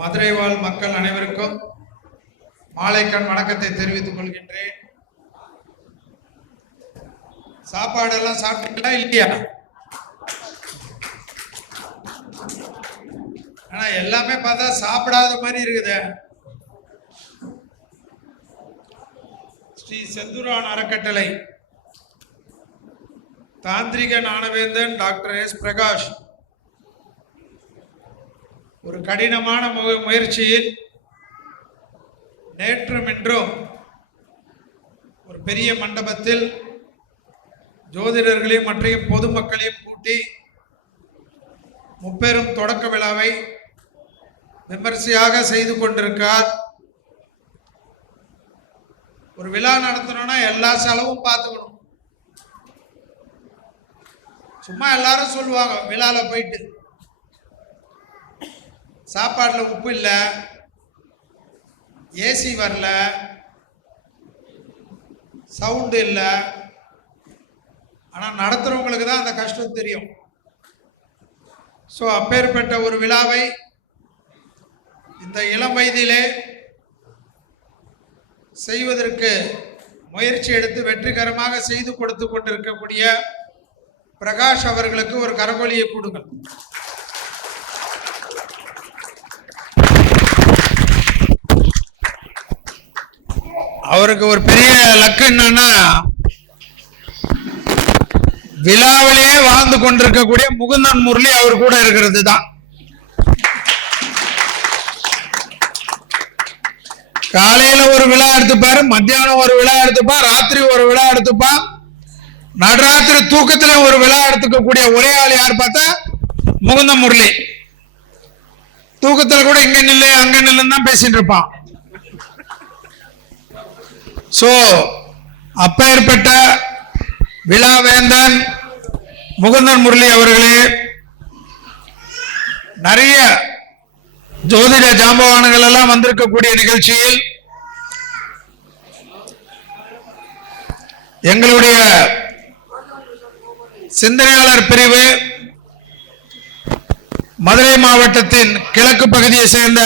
மதுரை வாழ் மக்கள் அனைவருக்கும் மாலைக்கண் வணக்கத்தை தெரிவித்துக் கொள்கின்றேன். சாப்பாடெல்லாம் சாப்பிட்டீங்களா இல்லையா? ஆனா எல்லாமே பார்த்தா சாப்பிடாத மாதிரி இருக்குது. ஸ்ரீ செந்தூரான் அறக்கட்டளை தாந்திரிக ஞானவேந்தன் டாக்டர் எஸ் பிரகாஷ் ஒரு கடினமான முயற்சியில் நேற்றும் இன்றும் ஒரு பெரிய மண்டபத்தில் ஜோதிடர்களையும் மற்ற பொதுமக்களையும் கூட்டி முப்பெரும் தொடக்க விழாவை விமர்சையாக செய்து கொண்டிருக்கார். ஒரு விழா நடத்தணும்னா எல்லா செலவும் பார்த்துக்கணும். சும்மா எல்லாரும் சொல்லுவாங்க விழால போயிட்டு சாப்பாடுல உப்பு இல்லை, ஏசி வரல, சவுண்டு இல்லை. ஆனால் நடத்துறவங்களுக்கு தான் அந்த கஷ்டம் தெரியும். ஸோ அப்பேற்பட்ட ஒரு விழாவை இந்த இளம் வயதிலே செய்வதற்கு முயற்சி எடுத்து வெற்றிகரமாக செய்து கொடுத்து கொண்டிருக்கக்கூடிய பிரகாஷ் அவர்களுக்கு ஒரு கரகொலியை கொடுங்கள். அவருக்கு ஒரு பெரிய லக்கு என்னன்னா, விழாவிலேயே வாழ்ந்து கொண்டிருக்கக்கூடிய முகுந்தன் முரளி அவர் கூட இருக்கிறது தான். காலையில ஒரு விழா எடுத்துப்பாரு, மத்தியானம் ஒரு விழா எடுத்துப்பார், ராத்திரி ஒரு விழா எடுத்துப்பான், நடுராத்திரி தூக்கத்துல ஒரு விழா எடுத்துக்கக்கூடிய ஒரே ஆள் யார் பார்த்தா முகுந்தன் முரளி. தூக்கத்துல கூட இங்க நில்லு அங்க நில்லுன்னு தான் பேசிட்டு இருப்பான். சோ அப்பேற்பட்ட விழாவேந்தன் முகுந்தன் முரளி அவர்களே, நிறைய ஜோதிட ஜாம்பவான்கள் எல்லாம் வந்திருக்கக்கூடிய நிகழ்ச்சியில் எங்களுடைய சிந்தனையாளர் பிரிவு மதுரை மாவட்டத்தின் கிழக்கு பகுதியை சேர்ந்த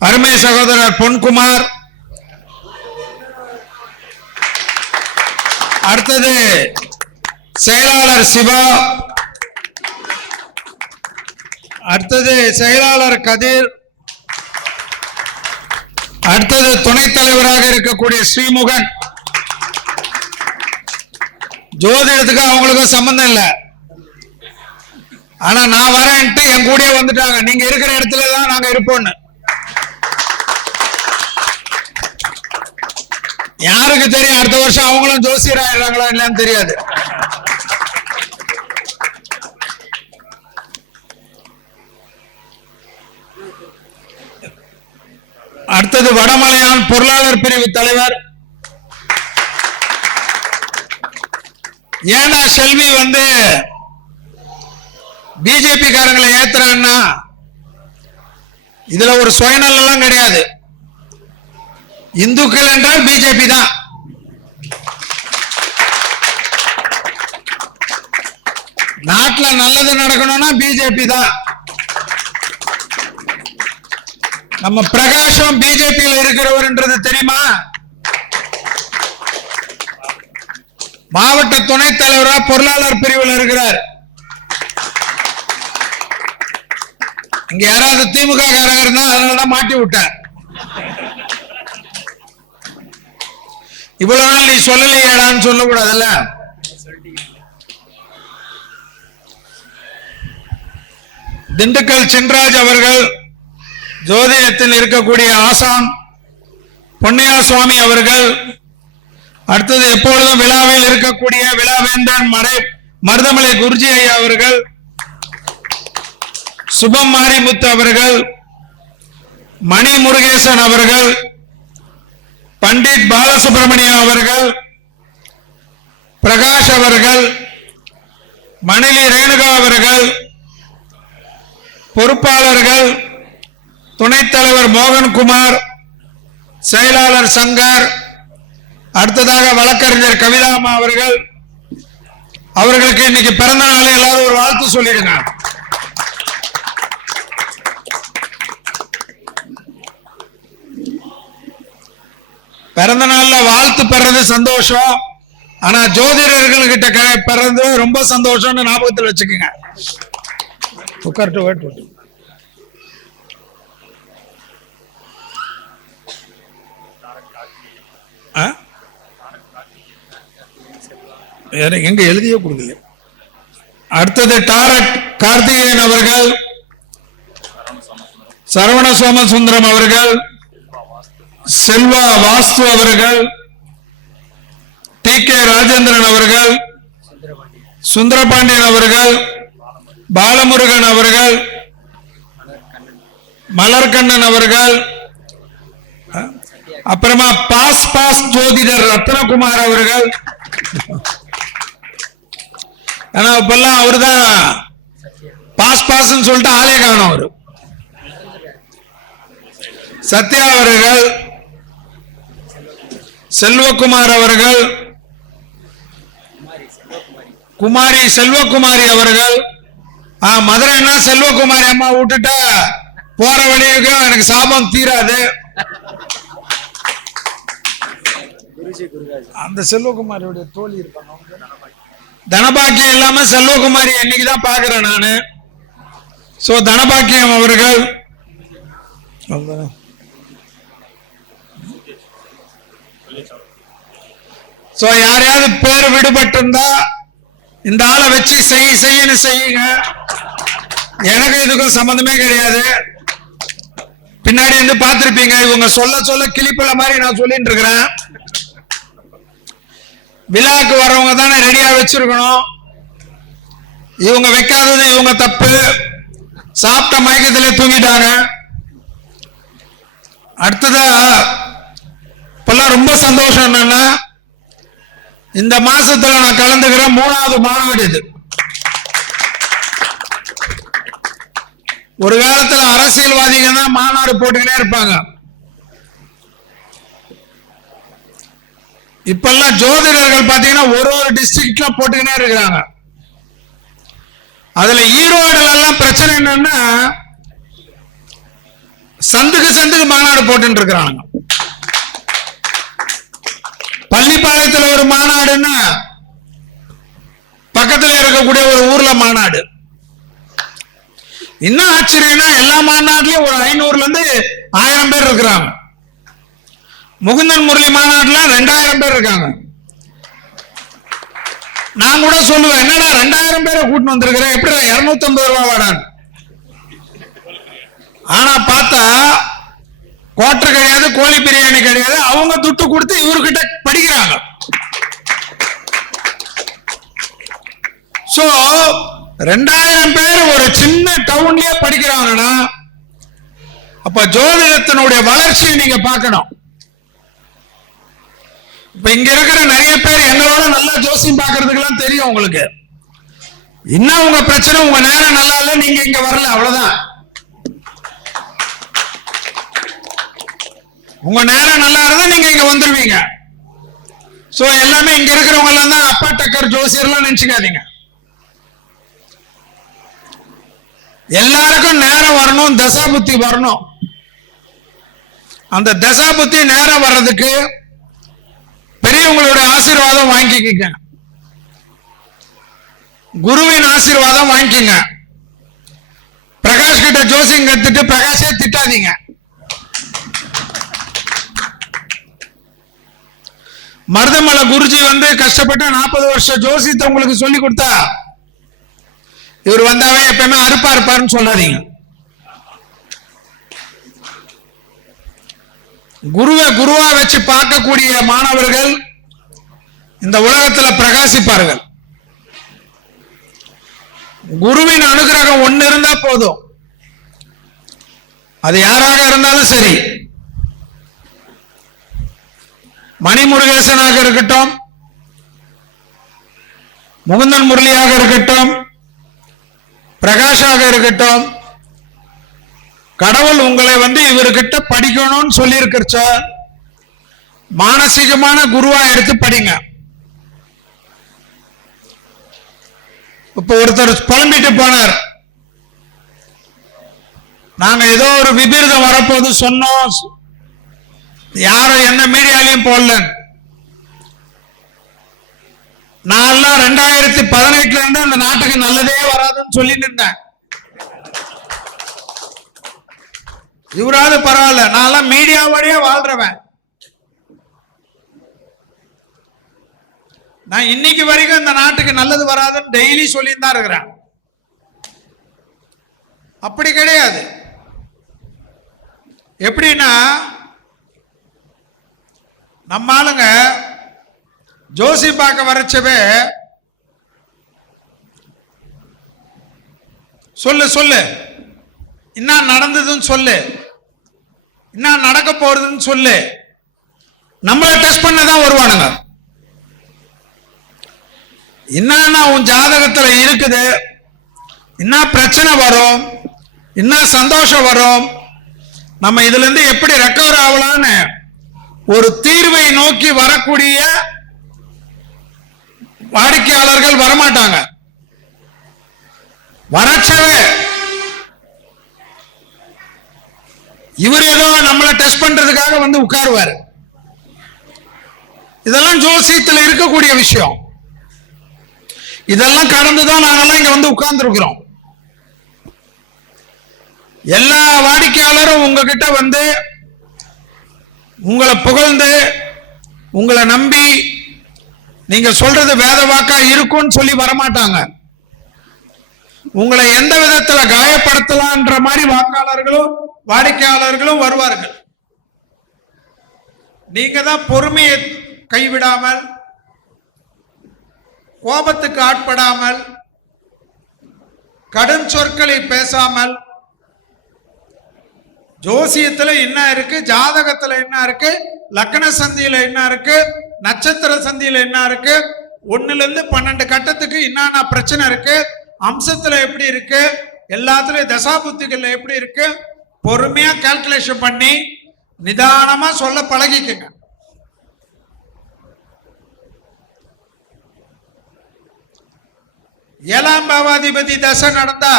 அருமை சகோதரர் பொன்குமார், அடுத்தது செயலாளர் சிவா, அடுத்தது செயலாளர் கதிர், அடுத்தது துணைத் தலைவராக இருக்கக்கூடிய ஸ்ரீமுகன். ஜோதிடத்துக்கு அவங்களுக்கும் சம்பந்தம் இல்லை, ஆனா நான் வரேன்ட்டு என் கூட வந்துட்டாங்க. நீங்க இருக்கிற இடத்துலதான் நாங்க இருப்போம்னு. யாருக்கு தெரியும் அடுத்த வருஷம் அவங்களும் ஜோசியர் ஆயிடுறாங்களா இல்லன்னு தெரியாது. அடுத்தது வடமலையான் பொருளாளர் பிரிவு தலைவர். ஏன்னா செல்வி பிஜேபி காரங்களை ஏத்துறான்னா இதுல ஒரு சுயநலம் கிடையாது. இந்துக்கள் என்றால் பிஜேபி தான். நாட்டில் நல்லது நடக்கணும்னா பிஜேபி தான். நம்ம பிரகாஷம் பிஜேபியில் இருக்கிறவர் என்றது தெரியுமா? மாவட்ட துணைத் தலைவரா பொருளாளர் பிரிவில் இருக்கிறார். இங்க யாராவது திமுக காரங்க இருந்தா அதனாலதான் மாட்டி விட்டார். இவ்வளவு நாள் நீ சொல்லலையாடான்னு சொல்லக்கூடாதுல்ல. திண்டுக்கல் சின்ராஜ் அவர்கள், ஜோதிடத்தில் இருக்கக்கூடிய ஆசான் பொன்னையா சுவாமி அவர்கள், அடுத்தது எப்பொழுதும் விழாவில் இருக்கக்கூடிய விழாவேந்தன் மருதமலை குருஜி ஐயா அவர்கள், சுபம் மாரிமுத்து அவர்கள், மணி முருகேசன் அவர்கள், பண்டிட் பாலசுப்ரமணியம் அவர்கள், பிரகாஷ் அவர்கள், மணிலி ரேணுகா அவர்கள், பொறுப்பாளர்கள் துணைத் தலைவர் மோகன்குமார், செயலாளர் சங்கர், அடுத்ததாக வழக்கறிஞர் கவிதாமா அவர்கள். அவர்களுக்கு இன்னைக்கு பிறந்த நாளை எல்லாரும் ஒரு வாழ்த்து சொல்லிடுங்க. பிறந்த நாள்ல வாழ்த்து பெறது சந்தோஷம், ஆனா ஜோதிடர்கள் கிட்ட பெறது ரொம்ப சந்தோஷம்னு ஞாபகத்தில் வச்சுக்கோங்க. உட்கார்ட்டு எங்க எழுதியே கொடுக்கல. அடுத்தது டாரட் கார்த்திகேயன் அவர்கள், சரவண சோமசுந்தரம் அவர்கள், செல்வா வாஸ்து அவர்கள், டி கே ராஜேந்திரன் அவர்கள், சுந்தரபாண்டியன் அவர்கள், பாலமுருகன் அவர்கள், மலர்கண்ணன் அவர்கள், அப்புறமா பாஸ் ஜோதிடர் ரத்னகுமார் அவர்கள். ஆனா இப்பெல்லாம் அவருதான் பாஸ் சொல்லிட்டு ஆளே காணும். அவரு சத்யா அவர்கள், செல்வகுமார் அவர்கள், குமாரி செல்வகுமாரி அவர்கள். மதுரைன்னா செல்வகுமாரி அம்மா விட்டுட்டா போற வழிக்கு எனக்கு சாபம் தீராது. அந்த செல்வகுமாரியோட தோழி இருப்பாங்க, தனபாக்கியம் இல்லாம செல்வகுமாரி என்னைக்குதான் பாக்குறேன் நானு. சோ தனபாக்கியம் அவர்கள், சோ யாரையாவது பேர் விடுபட்டு இருந்தா இந்த ஆளை வச்சு செய்யன்னு செய்யுங்க. எனக்கு இதுக்கும் சம்பந்தமே கிடையாது. பின்னாடி வந்து பார்த்திருப்பீங்க, இவங்க சொல்ல கிளிப்பல மாதிரி நான் சொல்லிட்டு இருக்கிறேன். விழாக்கு வரவங்க தானே ரெடியா வச்சிருக்கணும். இவங்க வைக்காதது இவங்க தப்பு. சாப்பிட்ட மயக்கத்திலே தூங்கிட்டாங்க. அடுத்ததா இப்பெல்லாம் ரொம்ப சந்தோஷம் என்னன்னா, இந்த மாசத்துல நான் கலந்துக்கிற 3வது மாநாடு இது. ஒரு காலத்துல அரசியல்வாதிகள் தான் மாநாடு போட்டுக்கிட்டே இருப்பாங்க. இப்பெல்லாம் ஜோதிடர்கள் பாத்தீங்கன்னா ஒரு டிஸ்ட்ரிக்ட்ல போட்டுக்கிட்டே இருக்கிறாங்க. அதுல ஈரோடுல எல்லாம் பிரச்சனை என்னன்னா, சந்துக்கு மாநாடு போட்டு இருக்கிறாங்க. பள்ளிப்பாளையத்துல ஒரு மாநாடுன்னா பக்கத்துல இருக்கக்கூடிய ஒரு ஊர்ல மாநாடு. இன்னும் ஆச்சரியம்னா எல்லா மாநாட்டிலையும் ஒரு 500ல இருந்து 1000 பேர் இருக்கிறாங்க. முகுந்தன் முரளி மாநாட்டுல 2000 பேர் இருக்காங்க. நான் கூட சொல்லுவேன், என்னடா 2000 பேரை கூட்டிட்டு வந்திருக்கிறேன், எப்படி 250 ரூபா வாடான்னு. ஆனா பார்த்தா கோட்டர் கிடையாது, கோழி பிரியாணி கிடையாது. அவங்க துட்டு கொடுத்து இவர்கிட்ட படிக்கிறாங்க. சோ 2000 பேர் ஒரு சின்ன டவுன்லயே படிக்கிறாங்கன்னா, அப்ப ஜோதிடத்தினுடைய வளர்ச்சியை நீங்க பார்க்கணும். இப்ப இங்க இருக்கிற நிறைய பேர் எங்களோட நல்லா ஜோசியம் பார்க்கறதுக்கு எல்லாம் தெரியும் உங்களுக்கு. இன்னும் உங்க பிரச்சனை, உங்க நேரம் நல்லா இல்ல, நீங்க இங்க வரல, அவ்வளவுதான். உங்க நேரம் நல்லா இருந்தா நீங்க இங்க வந்துருவீங்க. சோ எல்லாமே இங்க இருக்கிறவங்க எல்லாம் தான் அப்பா டக்கர் ஜோசியர்லாம் நினைச்சுக்காதீங்க. எல்லாருக்கும் நேரம் வரணும், தசா புத்தி வரணும். அந்த தசா புத்தி நேரம் வர்றதுக்கு பெரியவங்களுடைய ஆசீர்வாதம் வாங்கிக்கங்க, குருவின் ஆசீர்வாதம் வாங்கிக்கங்க. பிரகாஷ் கிட்ட ஜோசியம் கத்துட்டு பிரகாஷே திட்டாதீங்க. மருதமலை குருஜி வந்து கஷ்டப்பட்டு 40 வருஷம் ஜோசியத்தை உங்களுக்கு சொல்லி கொடுத்தா, இவர் வந்தாவே எப்பவுமே அறுப்பாருன்னு சொல்லாதீங்க. குருவா வச்சு பார்க்கக்கூடிய மாணவர்கள் இந்த உலகத்தில் பிரகாசிப்பார்கள். குருவின் அனுகிரகம் ஒண்ணு இருந்தா போதும், அது யாராக இருந்தாலும் சரி. மணிமுருகேசனாக இருக்கட்டும், முகுந்தன் முரளியாக இருக்கட்டும், பிரகாஷாக இருக்கட்டும், கடவுள் உங்களை வந்து இவர்கிட்ட படிக்கணும்னு சொல்லி இருக்கிறச்ச மானசீகமான குருவா எடுத்து படிங்க. இப்ப ஒருத்தர் புலம்பிட்டு போனார், நாங்க ஏதோ ஒரு விபரீதம் வரப்போது சொன்னோம், யாரும் எந்த மீடியாலையும் போடல. நான் 2018 இருந்து அந்த நாட்டுக்கு நல்லதே வராதுன்னு சொல்லிட்டு இருந்தேன். இவராது பரவாயில்ல, நான் மீடியாவோடய வாழ்றவன். நான் இன்னைக்கு வரைக்கும் இந்த நாட்டுக்கு நல்லது வராதுன்னு டெய்லி சொல்லிட்டு தான் இருக்கிறேன். அப்படி கிடையாது. எப்படின்னா, நம்ம ஆளுங்க ஜோசி பார்க்க வரச்சவே சொல்லு சொல்லு, என்ன நடந்ததுன்னு சொல்லு, என்ன நடக்க போறதுன்னு சொல்லு, நம்மளை டெஸ்ட் பண்ணதான் வருவானுங்க. என்னன்னா உன் ஜாதகத்துல இருக்குது, என்ன பிரச்சனை வரும், என்ன சந்தோஷம் வரும், நம்ம இதுல இருந்து எப்படி ரெக்கவர் ஆகலான்னு ஒரு தீர்வை நோக்கி வரக்கூடிய வாடிக்கையாளர்கள் வரமாட்டாங்க. வரச்சவே இவர் ஏதோ நம்மளை டெஸ்ட் பண்றதுக்காக வந்து உட்காருவார். இதெல்லாம் ஜோசியத்தில் இருக்கக்கூடிய விஷயம். இதெல்லாம் கடந்துதான் நாங்கெல்லாம் இங்க வந்து உட்கார்ந்து இருக்கிறோம். எல்லா வாடிக்கையாளரும் உங்ககிட்ட வந்து உங்களை புகழ்ந்து உங்களை நம்பி நீங்க சொல்றது வேத வாக்கா இருக்கும்னு சொல்லி வரமாட்டாங்க. உங்களை எந்த விதத்துல காயப்படுத்தலாம்ன்ற மாதிரி வாக்காளர்களும் வாடிக்கையாளர்களும் வருவார்கள். நீங்க தான் பொறுமையை கைவிடாமல், கோபத்துக்கு ஆட்படாமல், கடும் சொற்களை பேசாமல், ஜோசியத்துல என்ன இருக்கு, ஜாதகத்துல என்ன இருக்கு, லக்ன சந்தியில என்ன இருக்கு, நட்சத்திர சந்தியில என்ன இருக்கு, 1ல இருந்து 12 கட்டத்துக்கு என்னென்ன பிரச்சனை இருக்கு, அம்சத்துல எப்படி இருக்கு, எல்லாத்துலயும் தசாபுத்திகள்ல எப்படி இருக்கு, பொறுமையா கால்குலேஷன் பண்ணி நிதானமா சொல்ல பழகிக்குங்க. ஏழாம் பாவாதிபதி தசை நடந்தா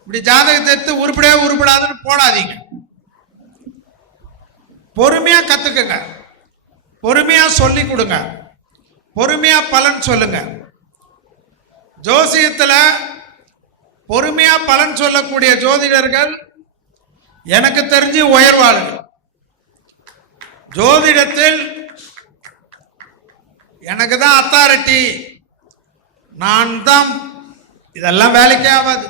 இப்படி ஜாதகத்தை எடுத்து உருப்படாதுன்னு போடாதீங்க. பொறுமையா கத்துக்குங்க, பொறுமையா சொல்லி கொடுங்க, பொறுமையா பலன் சொல்லுங்க. ஜோசியத்துல பொறுமையா பலன் சொல்லக்கூடிய ஜோதிடர்கள் எனக்கு தெரிஞ்சு உயர்வாளர்கள். ஜோதிடத்தில் எனக்கு தான் அத்தாரிட்டி, நான் தான், இதெல்லாம் வேலைக்கே ஆகாது.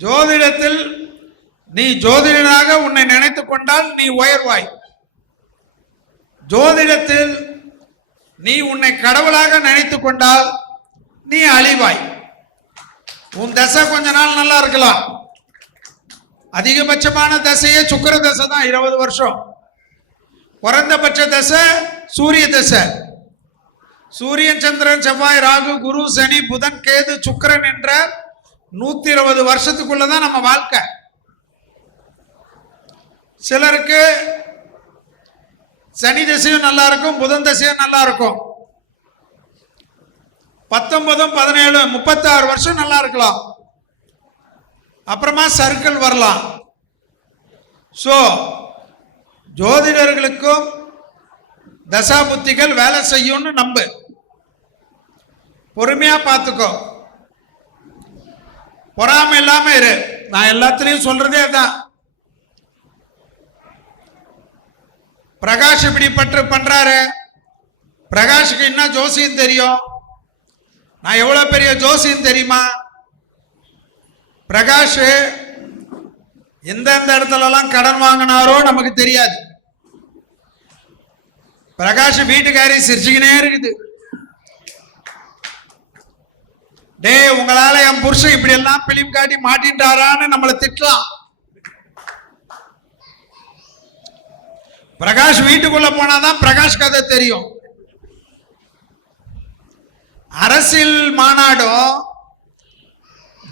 ஜோதிடத்தில் நீ ஜோதிடனாக உன்னை நினைத்துக் கொண்டால் நீ உயர்வாய். ஜோதிடத்தில் நீ உன்னை கடவுளாக நினைத்துக் கொண்டால் நீ அழிவாய். உன் தசை கொஞ்ச நாள் நல்லா இருக்கலாம். அதிகபட்சமான தசையே சுக்கிர தசை தான், 20 வருஷம். குறைந்தபட்ச தசை சூரிய தசை. சூரியன், சந்திரன், செவ்வாய், ராகு, குரு, சனி, புதன், கேது, சுக்கிரன் என்ற 120 வருஷத்துக்குள்ளதான் நம்ம வாழ்க்கை. சிலருக்கு சனி தசையும் நல்லா இருக்கும், புதன் தசையும் நல்லா இருக்கும். 19, 17, 36 வருஷம் நல்லா இருக்கலாம். அப்புறமா சர்க்கிள் வரலாம். சோ ஜோதிடர்களுக்கும் தசா புத்திகள் வேலை செய்யும்னு நம்பு. பொறுமையா பார்த்துக்கோ, பொறாமை இல்லாம இரு. நான் எல்லாத்திலையும் சொல்றதே தான். பிரகாஷ் இப்படி பண்றாரு, பிரகாஷுக்கு என்ன ஜோசியம் தெரியும், நான் எவ்வளவு பெரிய ஜோசியம் தெரியுமா? பிரகாஷ் எந்தெந்த இடத்துலலாம் கடன் வாங்கினாரோ நமக்கு தெரியாது. பிரகாஷ் வீட்டுக்காரி சிரிச்சுக்கினே இருக்குது. டே, உங்களால என் புருஷன் இப்படி எல்லாம் பிலிம் காட்டி மாட்டின்றாரான்னு நம்மளை திட்டலாம். பிரகாஷ் வீட்டுக்குள்ள போனாதான் பிரகாஷ் கதை தெரியும். அரசியல் மாநாடும்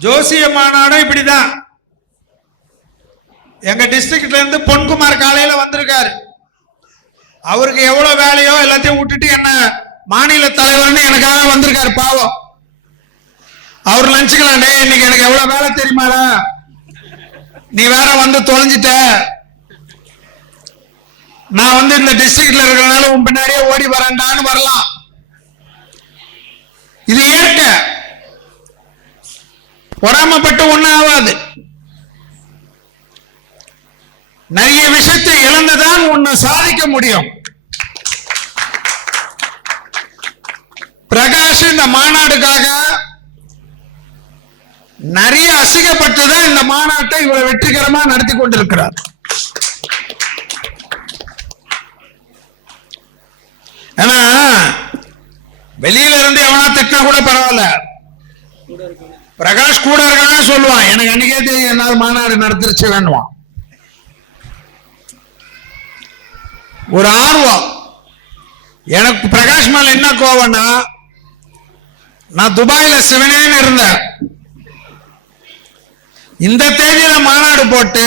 ஜோசிய மாநாடும் இப்படிதான். எங்க டிஸ்ட்ரிக்ட்ல இருந்து பொன்குமார் காலையில வந்திருக்காரு. அவருக்கு எவ்வளவு வேலையோ எல்லாத்தையும் விட்டுட்டு என்ன மாநில தலைவர்னு எனக்காக வந்திருக்காரு. பாவம், அவர் நினைச்சுக்கலாம், டே இன்னைக்கு எனக்கு எவ்வளவு வேலை தெரியுமாடா, நீ வேற வந்து தொலைஞ்சிட்ட, நான் வந்து இந்த டிஸ்ட்ரிக்ட்ல இருக்கிறனால உன் பின்னாடியே ஓடி வரேன்டான்னு வரலாம். இது இயற்கை, பொறாமப்பட்டு ஒண்ணும் ஆகாது. நிறைய விஷயத்தை இழந்துதான் ஒண்ணு சாதிக்க முடியும். பிரகாஷ் இந்த மாநாடுக்காக நிறைய அசிங்கப்பட்டுதான் இந்த மாநாட்டை இவ்வளவு வெற்றிகரமா நடத்தி கொண்டிருக்கிறார். ஏன்னா வெளியில இருந்து எவனா திட்டினா கூட பரவாயில்ல, பிரகாஷ் கூட இருக்கானே சொல்லுவான், எனக்கு அன்னைக்கே தெரியும் என்னால மாநாடு நடத்திருச்சு வேணுவான். ஒரு ஆர்வம். எனக்கு பிரகாஷ் மேல என்ன கோவம்னா, நான் துபாயில சிவனேன்னு இருந்தேன். இந்த தேதியில மாநாடு போட்டு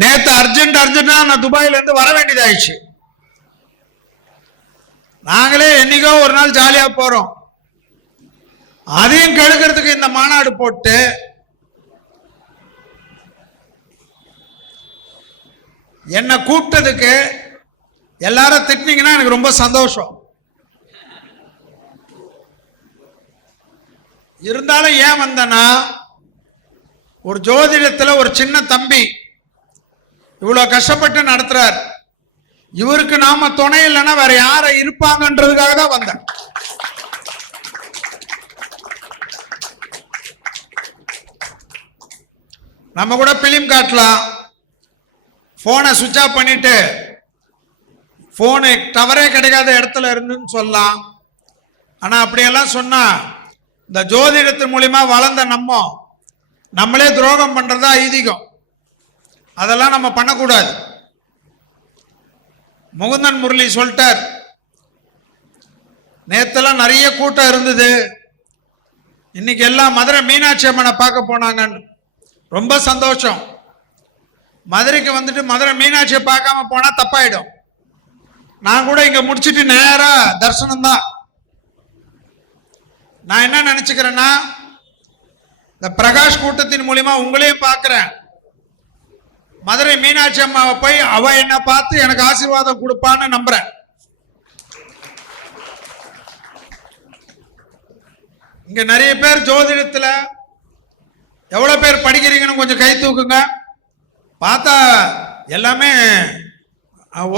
நேத்து அர்ஜென்டா நான் துபாயில இருந்து வர வேண்டியதாயிடுச்சு. நாங்களே என்னைக்கோ ஒரு நாள் ஜாலியா போறோம், அதையும் கெடுக்கிறதுக்கு இந்த மாநாடு போட்டு என்னை கூப்பிட்டதுக்கு எல்லாரும் திட்டினீங்கன்னா எனக்கு ரொம்ப சந்தோஷம். இருந்தாலும் ஏன் வந்தனா, ஒரு ஜோதிடத்துல ஒரு சின்ன தம்பி இவ்வளவு கஷ்டப்பட்டு நடத்துறார், இவருக்கு நாம துணை இல்லைன்னா வேற யார இருப்பாங்கன்றதுக்காக தான் வந்தேன். நம்ம கூட பிலிம் காட்டலாம், போனை சுவிட்ச் ஆஃப் பண்ணிட்டு போனு டவரே கிடைக்காத இடத்துல இருந்துன்னு சொல்லலாம். ஆனா அப்படியெல்லாம் சொன்னா இந்த ஜோதிடத்தின் மூலியமா வளர்ந்த நம்மளே துரோகம் பண்றதா ஐதீகம். அதெல்லாம் நம்ம பண்ணக்கூடாது. முகுந்தன் முரளி சொல்லிட்டார், நேத்தெல்லாம் நிறைய கூட்டம் இருந்தது, இன்னைக்கு எல்லாம் மதுரை மீனாட்சி அம்மனை பார்க்க போனாங்கன்னு. ரொம்ப சந்தோஷம். மதுரைக்கு வந்துட்டு மதுரை மீனாட்சியை பார்க்காம போனா தப்பாயிடும். நான் கூட இங்க முடிச்சுட்டு நேரா தரிசனம் தான். நான் என்ன நினைச்சுக்கிறேன்னா, இந்த பிரகாஷ் கூட்டத்தின் மூலியமா உங்களையும் பார்க்கிறேன். மதுரை மீனாட்சி அம்மாவை போய் அவ என்ன பார்த்து எனக்கு ஆசீர்வாதம் கொடுப்பான்னு நம்புறேன். இங்க நிறைய பேர் ஜோதிடத்துல எவ்வளவு பேர் படிக்கிறீங்கன்னு கொஞ்சம் கை தூக்குங்க. பார்த்தா எல்லாமே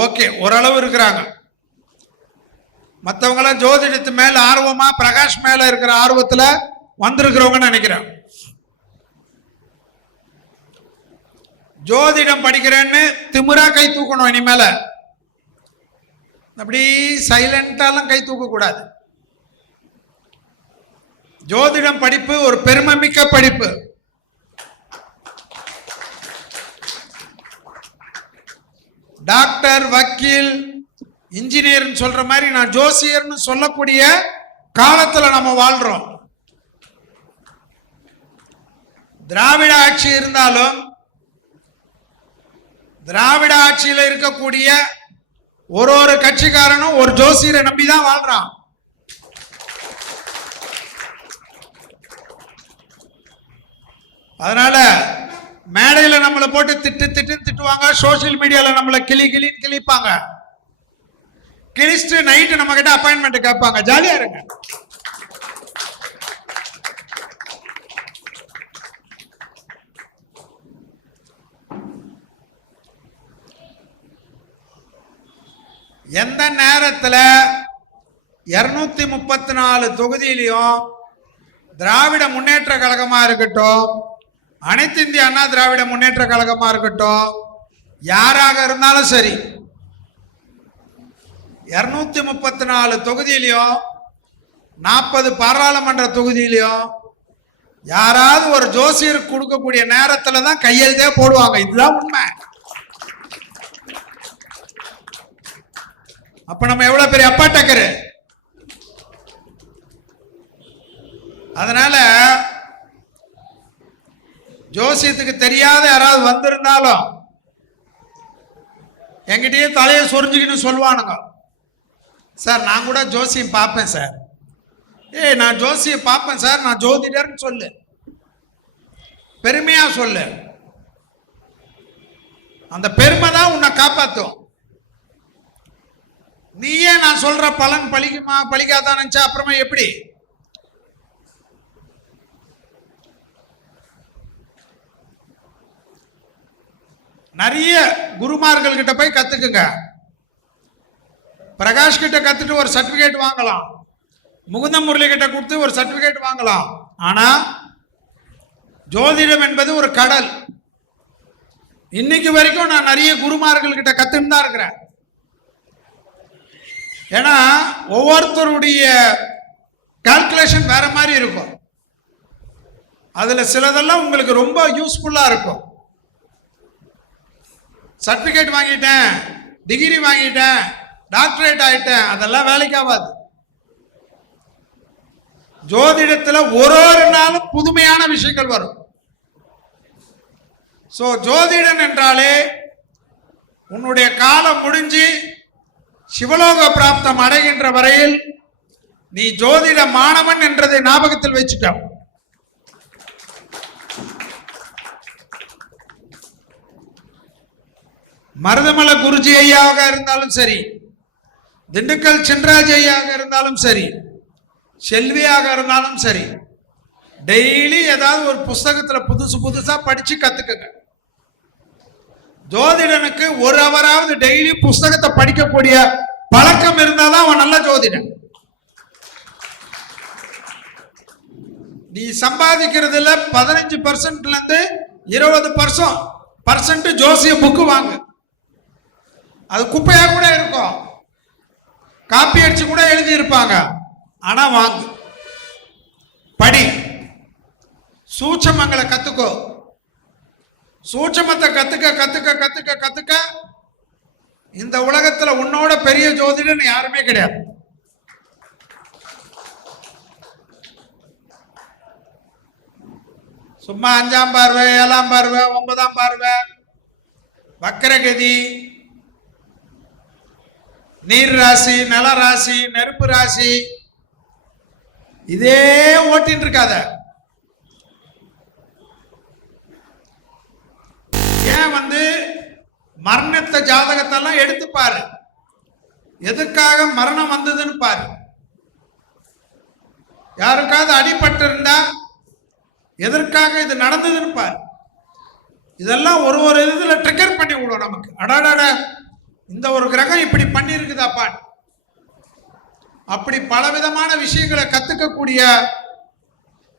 ஓகே, ஓரளவு இருக்கிறாங்க. மற்றவங்களாம் ஜோதிடத்து மேல ஆர்வமா பிரகாஷ் மேல இருக்கிற ஆர்வத்துல வந்திருக்கிறவங்கன்னு நினைக்கிறேன். ஜோதிடம் படிக்கிறேன்னு திமிரா கை தூக்கணும். இனிமேல அப்படி சைலண்டாலாம் கை தூக்க கூடாது. ஜோதிடம் படிப்பு ஒரு பெருமைமிக்க படிப்பு. டாக்டர், வக்கீல், இன்ஜினியர் சொல்ற மாதிரி நான் ஜோசியர்னு சொல்லக்கூடிய காலத்துல நம்ம வாழ்றோம். திராவிட ஆட்சி இருந்தாலும் திராவிட ஆட்சியில இருக்கக்கூடிய ஒரு கட்சிக்காரனும் ஒரு ஜோசியரை நம்பிதான் வாழ்றான். அதனால மேடையில நம்மளை போட்டு திட்டுவாங்க, சோசியல் மீடியால நம்மளை கிளின்னு கிளிப்பாங்க. கிழிச்சிட்டு நைட்டு நம்ம கிட்ட அப்பாயின்மெண்ட் கேட்பாங்க. ஜாலியா இருங்க. எந்த நேரத்துல 234 தொகுதியிலையும் திராவிட முன்னேற்ற கழகமா இருக்கட்டும், அனைத்து இந்திய அண்ணா திராவிட முன்னேற்ற கழகமா இருக்கட்டும், யாராக இருந்தாலும் சரி, 234 தொகுதியிலையும் 40 பாராளுமன்ற தொகுதியிலையும் யாராவது ஒரு ஜோசியருக்கு கொடுக்கக்கூடிய நேரத்துல தான் கையெழுத்தே போடுவாங்க. இதுதான் உண்மை. அப்ப நம்ம எவ்வளவு பெரிய அப்பா டக்கரு. அதனால ஜோசியத்துக்கு தெரியாத யாராவது வந்திருந்தாலும் என்கிட்டயே தலையை சொரிஞ்சுக்கின்னு சொல்லுவானுங்க, சார் நான் கூட ஜோசியம் பார்ப்பேன் சார், நான் ஜோசியம் பார்ப்பேன் சார், நான் ஜோதிடர்னு சொல்லு, பெருமையா சொல்லு. அந்த பெருமை தான் உன்னை காப்பாத்தும். நீயே நான் சொல்ற பலன் பலிக்குமா பலிக்காதான் நினைச்சா அப்புறமா எப்படி? நிறைய குருமார்கள் கிட்ட போய் கத்துக்குங்க. பிரகாஷ் கிட்ட கத்துட்டு ஒரு சர்டிபிகேட் வாங்கலாம், முகுந்த முரளி கிட்ட கொடுத்து ஒரு சர்டிபிகேட் வாங்கலாம். ஆனா ஜோதிடம் என்பது ஒரு கடல். இன்னைக்கு வரைக்கும் நான் நிறைய குருமார்கள் கிட்ட கத்துன்னு தான் இருக்கிறேன். ஏன்னா ஒவ்வொருத்தருடைய கால்குலேஷன் வேற மாதிரி இருக்கும். அதுல சிலதெல்லாம் உங்களுக்கு ரொம்ப யூஸ்ஃபுல்லா இருக்கும். சர்டிபிகேட் வாங்கிட்டேன், டிகிரி வாங்கிட்டேன், டாக்டரேட் ஆயிட்டேன், அதெல்லாம் வேலைக்கு ஆகாது. ஜோதிடத்துல ஒரு நாளும் புதுமையான விஷயங்கள் வரும். சோ ஜோதிடன் என்றாலே உன்னுடைய காலம் முடிஞ்சு சிவலோக பிராப்தம் அடைகின்ற வரையில் நீ ஜோதிட மாணவன் என்றதை ஞாபகத்தில் வச்சுட்ட. மருதமலை குருஜி ஐயாவாக இருந்தாலும் சரி, திண்டுக்கல் சின்ராஜ் ஐயாவாக இருந்தாலும் சரி, செல்வியாக இருந்தாலும் சரி, டெய்லி ஏதாவது ஒரு புஸ்தகத்துல புதுசு புதுசா படிச்சு கத்துக்குங்க. ஜோதிடனுக்கு ஒரு அவராவது டெய்லி புஸ்தகத்தை படிக்கக்கூடிய பழக்கம் இருந்தாதான் அவன் நல்ல ஜோதிடன். நீ சம்பாதிக்கிறதுல 15% இருந்து 20% ஜோசிய புக்கு வாங்கு. அது குப்பையா கூட இருக்கும், காப்பி அடிச்சு கூட எழுதி இருப்பாங்க. ஆனா வாங்கு, படி, சூட்சமங்களை கத்துக்கோ. சூட்சமத்தை கத்துக்க கத்துக்க கத்துக்க கத்துக்க இந்த உலகத்துல உன்னோட பெரிய ஜோதிடன் யாருமே கிடையாது. சும்மா 5ஆம் பார்வை, 7ஆம் பார்வை, 9ஆம் பார்வை, வக்கரகதி, நீர் ராசி, நல ராசி, நெருப்பு ராசி, இதே ஓட்டின்னு இருக்காத. ஏன் மரணத்தை ஜாதகத்தெல்லாம் எடுத்து பாரு, எதுக்காக மரணம் வந்ததுன்னு பாரு. யாருக்காவது அடிபட்டு இருந்தா எதற்காக இது நடந்ததுன்னு பாரு. இதெல்லாம் ஒரு ஒரு இதுல ட்ரிகர் பண்ணி விடும் நமக்கு. அடாடாட, இந்த ஒரு கிரகம் இப்படி பண்ணி இருக்குதாப்பா. அப்படி பலவிதமான விஷயங்களை கத்துக்கக்கூடிய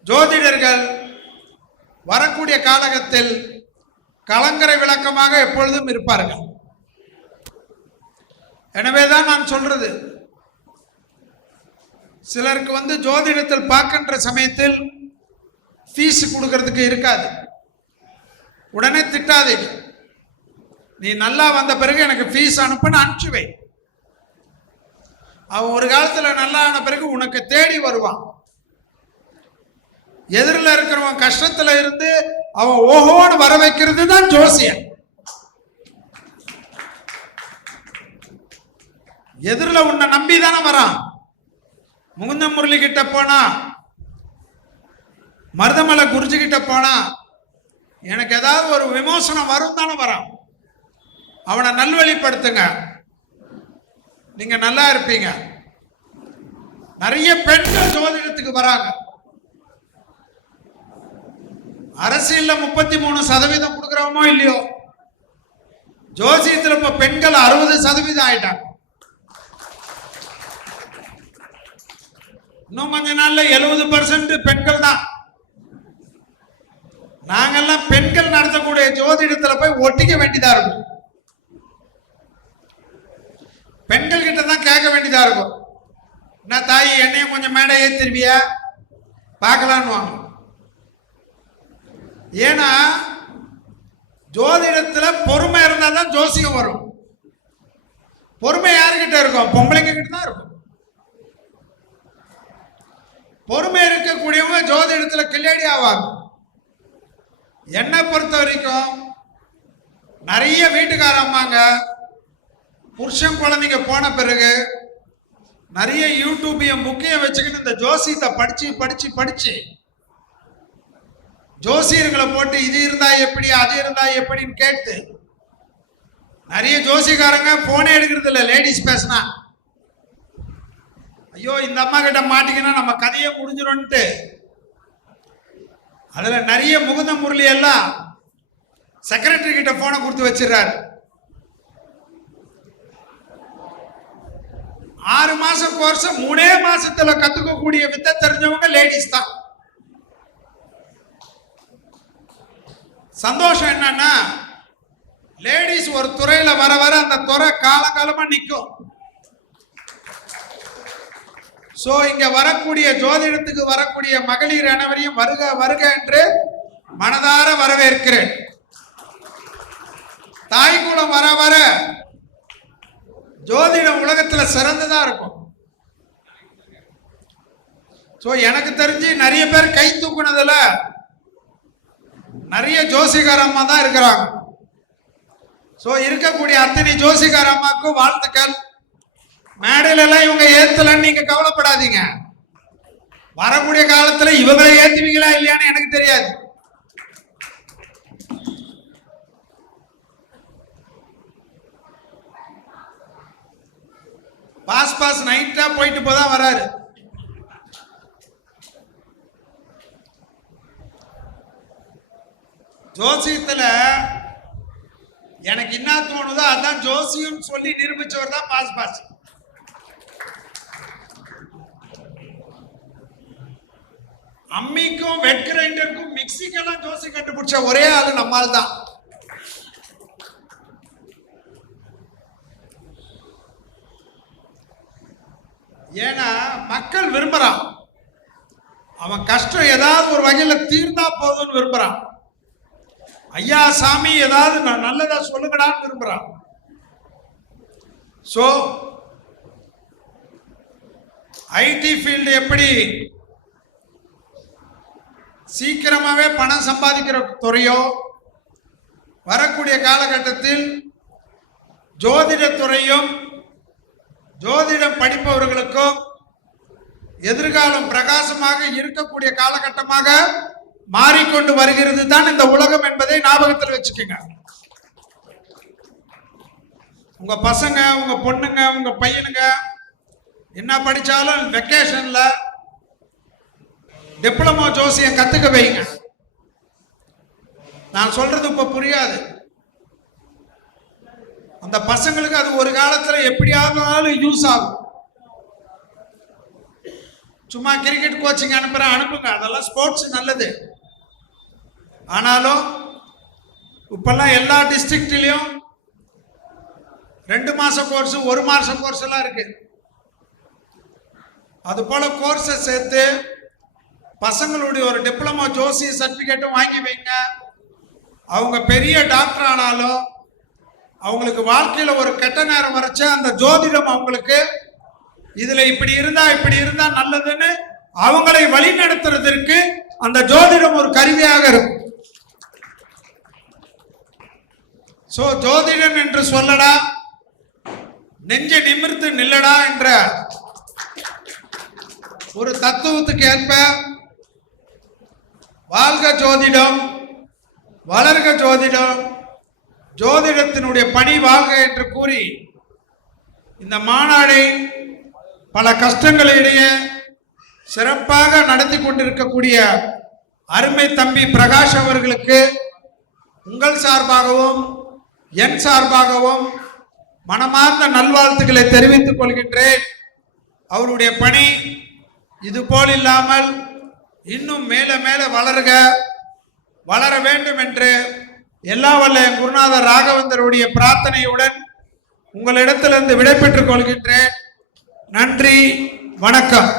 ஜோதிடர்கள் வரக்கூடிய காலகட்டத்தில் கலங்கரை விளக்கமாக எப்பொழுதும் இருப்பார்கள். எனவேதான் நான் சொல்றது, சிலருக்கு ஜோதிடத்தில் பார்க்கின்ற சமயத்தில் ஃபீஸ் கொடுக்கறதுக்கு இருக்காது. உடனே திட்டாதே, நீ நல்லா வந்த பிறகு எனக்கு ஃபீஸ் அனுப்புன்னு அனுப்பிச்சு வை. அவன் ஒரு காலத்துல நல்லா ஆன பிறகு உனக்கு தேடி வருவான். எதிரில் இருக்கிறவன் கஷ்டத்துல இருந்து அவன் ஓஹோன்னு வர வைக்கிறது தான் ஜோசியம். எதிரில் உன்னை நம்பி தானே வரான். முகுந்த முரளி கிட்ட போனா, மருதமலை குருஜி கிட்ட போனா, எனக்கு ஏதாவது ஒரு விமோசனம் வரும் தானே வரான். அவனை நல்வழிப்படுத்துங்க, நீங்க நல்லா இருப்பீங்க. நிறைய பெண்கள் ஜோதிடத்துக்கு வராங்க. அரசியல்ல 33% கொடுக்கிறோமோ இல்லையோ, ஜோசியத்தில் இப்ப பெண்கள் 60% ஆயிட்டாங்க. இன்னும் கொஞ்ச நாள்ல 70% பெண்கள் தான். நாங்கெல்லாம் பெண்கள் நடத்தக்கூடிய ஜோதிடத்துல போய் ஒட்டிக்க வேண்டியதா இருக்கும். பெண்கள் கிட்ட தான் கேட்க வேண்டியதா இருக்கும். என்ன தாய், என்னையும் கொஞ்சம் மேடை ஏத்திருவியா பார்க்கலான்னு வாங்க. ஏன்னா ஜோதிடத்துல பொறுமை இருந்தா தான் ஜோசியம் வரும். பொறுமை யாருக்கிட்ட இருக்கும்? பொம்பளைங்க கிட்ட தான் இருக்கும். பொறுமை இருக்கக்கூடியவங்க ஜோதிடத்துல கில்லாடி ஆவாங்க. என்னை பொறுத்த வரைக்கும் நிறைய வீட்டுக்கார அம்மாங்க புருஷன் குழந்தைங்க போன பிறகு நிறைய யூடியூபையும் புக்கையும் வச்சுக்கிட்டு இந்த ஜோசியத்தை படிச்சு படிச்சு படிச்சு ஜோசியர்களை போட்டு இது இருந்தா எப்படி, அது இருந்தா எப்படின்னு கேட்டு நிறைய ஜோசிக்காரங்க போனே எடுக்கிறது இல்ல. லேடிஸ் பேசினா ஐயோ இந்த அம்மா கிட்ட மாட்டிக்கினா நம்ம கதையே முடிஞ்சிடும்ட்டு அதுல நிறைய முகுந்த முரளி எல்லாம் செக்ரட்டரி கிட்ட போனை கொடுத்து வச்சிடறாரு. 6 மாசம் கோர்ஸ் 3 மாசத்துல கத்துக்கக்கூடிய வித்தை தெரிஞ்சவங்க லேடிஸ் தான். சந்தோஷம் என்னன்னா லேடிஸ் ஒரு துறையில வர வர அந்த துறை காலகாலமா நிற்கும். சோ இங்க வரக்கூடிய ஜோதிடத்துக்கு வரக்கூடிய மகளிர் அனைவரையும் வருக வருக என்று மனதார வரவேற்கிறேன். தாய்குலம் வர வர ஜோதிடம் உலகத்துல சிறந்ததா இருக்கும். சோ எனக்கு தெரிஞ்சு நிறைய பேர் கை தூக்குனதுல நிறைய ஜோசிகார அம்மா தான் இருக்கிறாங்க. சோ இருக்கக்கூடிய அத்தனை ஜோசிகார அம்மாவுக்கும் வாழ்த்துக்கள். மேடையில எல்லாம் இவங்க ஏத்தலன்னு நீங்க கவலைப்படாதீங்க. வரக்கூடிய காலத்துல இவங்களை ஏத்துவீங்களா இல்லையான்னு எனக்கு தெரியாது. பாஸ் நைட்டா போயிட்டு போதான் வராரு. ஜோசியத்துல எனக்கு என்ன தோணுதோ அதான் ஜோசியம் சொல்லி நிரூபிச்சவர் தான் பாஸ். அம்மிக்கும் வெட் கிரைண்டருக்கும் மிக்சிக்கெல்லாம் ஜோசி கண்டுபிடிச்ச ஒரே ஆளு நம்மால் தான். ஏன்னா மக்கள் விரும்புறான், அவன் கஷ்டம் ஏதாவது ஒரு வகையில தீர்ந்தா போதும்னு விரும்புறான். ஐயா சாமி ஏதாவது நல்லதா சொல்லுங்கடான்னு விரும்புறான். சோ ஐடி ஃபீல்டு எப்படி சீக்கிரமாவே பணம் சம்பாதிக்கிற துறையோ வரக்கூடிய காலகட்டத்தில் ஜோதிட துறையும் ஜோதிடம் படிப்பவர்களுக்கும் எதிர்காலம் பிரகாசமாக இருக்கக்கூடிய காலகட்டமாக மாறிக்கொண்டு வருகிறது தான் இந்த உலகம் என்பதை ஞாபகத்தில் வச்சுக்கோங்க. உங்க பசங்க உங்க பொண்ணுங்க உங்க பையனுங்க என்ன படிச்சாலும் வெக்கேஷன்ல டிப்ளமோ ஜோசியம் கத்துக்க வைங்க. நான் சொல்றது இப்ப புரியாது, அந்த பசங்களுக்கு அது ஒரு காலத்துல எப்படியாவது யூஸ் ஆகும். சும்மா கிரிக்கெட் கோச்சிங் அனுப்புங்க, அதெல்லாம் ஸ்போர்ட்ஸ் நல்லது. ஆனாலும் இப்பெல்லாம் எல்லா டிஸ்ட்ரிக்ட்லயும் 2 மாச கோர்ஸ் 1 மாச கோர்ஸ் எல்லாம் இருக்கு. அது போல கோர்ஸை சேர்த்து பசங்களுடைய ஒரு டிப்ளமோ ஜோசி சர்டிபிகேட்டும் வாங்கி வைங்க. அவங்க பெரிய டாக்டர் ஆனாலும் அவங்களுக்கு வாழ்க்கையில ஒரு கெட்ட நேரம் வரைச்ச அந்த ஜோதிடம் அவங்களுக்கு இதுல இப்படி இருந்தா நல்லதுன்னு அவங்களை வழி நடத்துறதற்கு அந்த ஜோதிடம் ஒரு கருவியாக இருக்கும். சோ ஜோதிடம் என்று சொல்லடா, நெஞ்ச நிமிர்ந்து நில்லடா என்ற ஒரு தத்துவத்துக்கு ஏற்ப வாழ்க ஜோதிடம், வளர்க ஜோதிடம், ஜோதிடத்தினுடைய பணி வாழ்க என்று கூறி இந்த மாநாடை பல கஷ்டங்களிடையே சிறப்பாக நடத்தி கொண்டிருக்கக்கூடிய அருமை தம்பி பிரகாஷ் அவர்களுக்கு உங்கள் சார்பாகவும் என் சார்பாகவும் மனமார்ந்த நல்வாழ்த்துக்களை தெரிவித்துக் கொள்கின்றேன். அவருடைய பணி இதுபோல் இல்லாமல் இன்னும் மேல மேல வளர வேண்டும் என்று எல்லா வல்ல என் குருநாதர் ராகவேந்தருடைய பிரார்த்தனையுடன் உங்களிடத்திலிருந்து விடை பெற்றுக் கொள்கின்றேன். நன்றி, வணக்கம்.